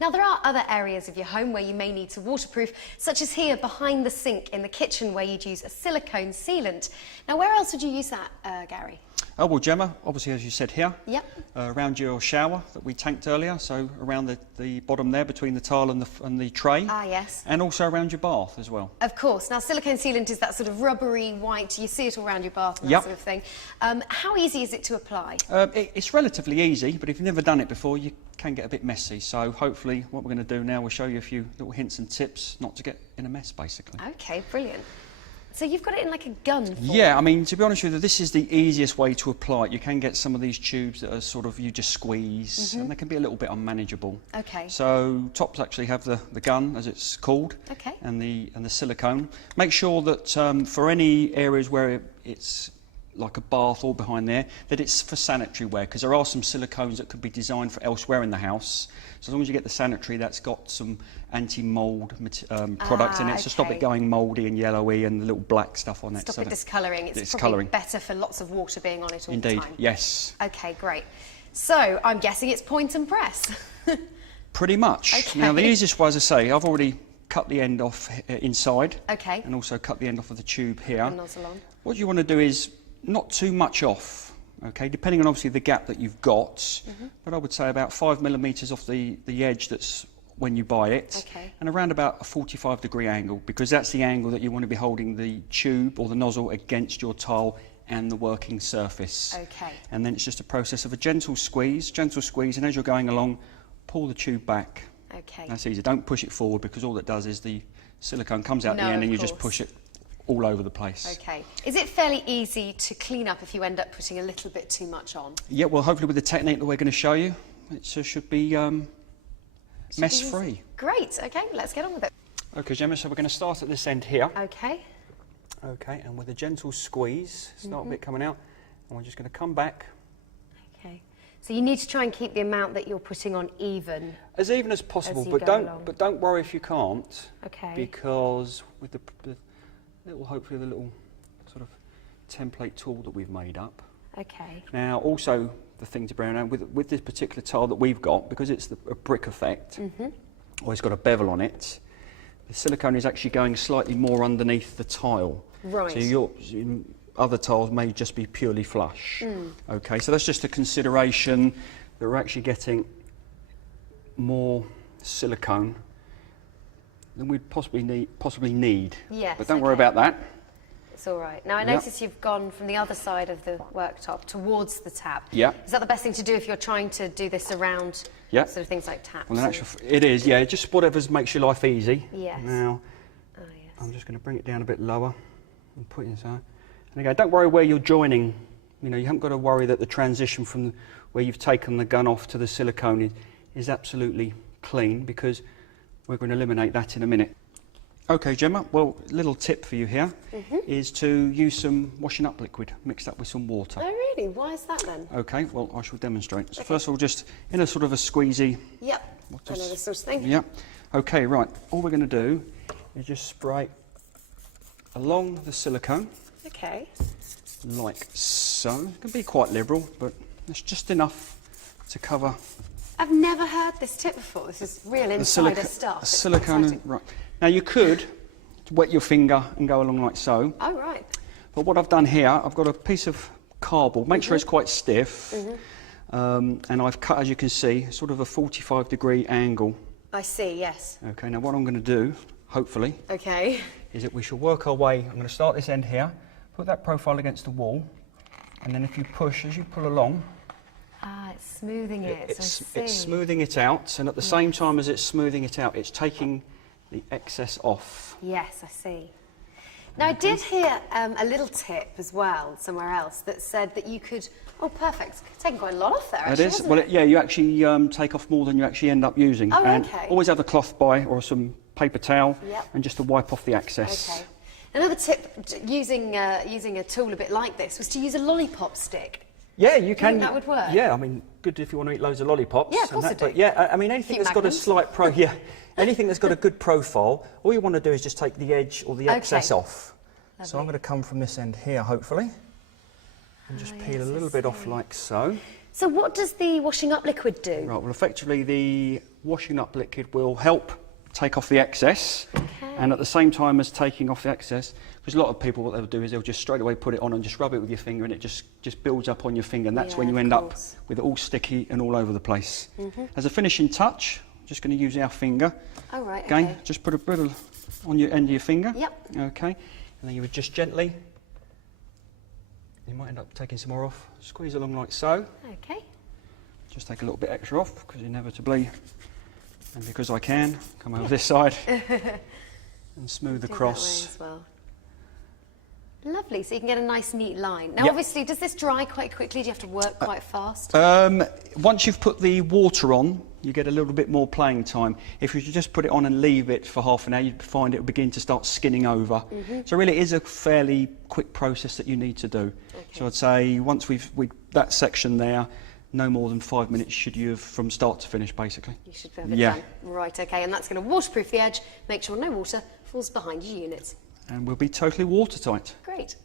Now, there are other areas of your home where you may need to waterproof, such as here behind the sink in the kitchen where you'd use a silicone sealant. Now, where else would you use that, Gary? Oh, well, Gemma, obviously, as you said here, Yep. Around your shower that we tanked earlier, so around the bottom there between the tile and the tray. Ah, yes. And also around your bath as well. Of course. Now, silicone sealant is that sort of rubbery white, you see it all around your bath and that Yep. sort of thing. How easy is it to apply? It's relatively easy, but if you've never done it before, you can get a bit messy. So hopefully what we're going to do now, we'll show you a few little hints and tips not to get in a mess, basically. Okay, brilliant. So you've got it in like a gun form? Yeah, I mean, to be honest with you, this is the easiest way to apply it. You can get some of these tubes that are sort of, you just squeeze, and they can be a little bit unmanageable. Okay. So Tops actually have the gun, as it's called, Okay. and the silicone. Make sure that for any areas where it's like a bath or behind there, that it's for sanitary wear, because there are some silicones that could be designed for elsewhere in the house. So as long as you get the sanitary, that's got some anti-mould product in it, to stop it going mouldy and yellowy and the little black stuff on it. Stop it discolouring. It's probably colouring. better for lots of water being on it all the Indeed, time. yes. Okay, great. So I'm guessing it's point and press. Pretty much. Okay. Now the easiest way, as I say, I've already cut the end off inside. Okay. And also cut the end off of the tube here. And nozzle on. What you want to do is not too much off, okay, depending on obviously the gap that you've got, but I would say about 5mm off the edge that's when you buy it, Okay. and around about a 45-degree angle, because that's the angle that you want to be holding the tube or the nozzle against your tile and the working surface. Okay. And then it's just a process of a gentle squeeze, and as you're going along, pull the tube back. Okay. That's easy. Don't push it forward, because all it does is the silicone comes out the end and you just push it all over the place. Okay. Is it fairly easy to clean up if you end up putting a little bit too much on? Yeah, well, hopefully with the technique that we're going to show you, it should be mess-free. Great. Okay, let's get on with it. Okay, Gemma, so we're going to start at this end here. Okay. Okay, and with a gentle squeeze, start a bit coming out, and we're just going to come back. Okay. So you need to try and keep the amount that you're putting on even. As even as possible, as you but go along. don't worry if you can't. Okay. Because with the hopefully the little sort of template tool that we've made up. Okay. Now, also the thing to bear in mind with this particular tile that we've got, because it's a brick effect, or it's got a bevel on it, the silicone is actually going slightly more underneath the tile. Right. So your other tiles may just be purely flush. Okay, so that's just a consideration that we're actually getting more silicone than we'd possibly need. Yes, but don't worry about that. It's all right. Now, I notice you've gone from the other side of the worktop towards the tap. Yeah. Is that the best thing to do if you're trying to do this around sort of things like taps? Well, it is, yeah. Just whatever makes your life easy. Yes. Now, yes. I'm just going to bring it down a bit lower and put it inside. And again, don't worry where you're joining. You know, you haven't got to worry that the transition from where you've taken the gun off to the silicone is absolutely clean, because we're going to eliminate that in a minute. Okay, Gemma, well, little tip for you here is to use some washing up liquid mixed up with some water. Oh, really? Why is that then? Okay, well, I shall demonstrate. So first of all, just in a sort of a squeezy. Yep, I know this sort of thing. Yep. Okay, right, all we're going to do is just spray along the silicone. Okay. Like so. It can be quite liberal, but it's just enough to cover. I've never heard this tip before. This is real insider stuff. It's Silicone, exciting. right. Now you could wet your finger and go along like so. Oh, right. But what I've done here, I've got a piece of cardboard. Make sure it's quite stiff. And I've cut, as you can see, sort of a 45-degree angle. I see, yes. Okay, now what I'm going to do, hopefully, Okay. is that we shall work our way. I'm going to start this end here, put that profile against the wall, and then if you push, as you pull along, It's smoothing it. it's smoothing it out, and at the same time as it's smoothing it out, it's taking the excess off. Yes, I see. Now, I did hear a little tip as well somewhere else that said that you could... Oh, perfect. Taking quite a lot off there, actually, It is. hasn't Well, it? yeah, you actually take off more than you actually end up using. Oh, and okay. always have a cloth by, or some paper towel, Yep. and just to wipe off the excess. Okay. Another tip, using a tool a bit like this, was to use a lollipop stick. Yeah, you can. think that would work? Yeah, I mean, good if you want to eat loads of lollipops. Yeah, of course I do. But yeah, I mean, anything that's got a slight anything that's got a good profile, all you want to do is just take the edge or the excess off. Lovely. So I'm going to come from this end here, hopefully, and just peel a little bit off like so. So what does the washing up liquid do? Right, well, effectively the washing up liquid will help take off the excess, and at the same time as taking off the excess, because a lot of people, what they'll do is they'll just straight away put it on and just rub it with your finger, and it just builds up on your finger, and that's when you end up with it all sticky and all over the place. As a finishing touch, I'm just going to use our finger. Oh, right, Again, just put a bit on your end of your finger. Yep. Okay, and then you would just gently, you might end up taking some more off, squeeze along like so. Okay. Just take a little bit extra off, because inevitably, and because I can, come over this side and smooth across. As well. Lovely, so you can get a nice neat line. Now obviously, does this dry quite quickly? Do you have to work quite fast? Once you've put the water on, you get a little bit more playing time. If you just put it on and leave it for half an hour, you'd find it will begin to start skinning over. So really it is a fairly quick process that you need to do. So I'd say once we've that section there, no more than 5 minutes should you have from start to finish, basically. You should have it done. Right, okay, and that's going to waterproof the edge, make sure no water falls behind your unit. And we'll be totally watertight. Great.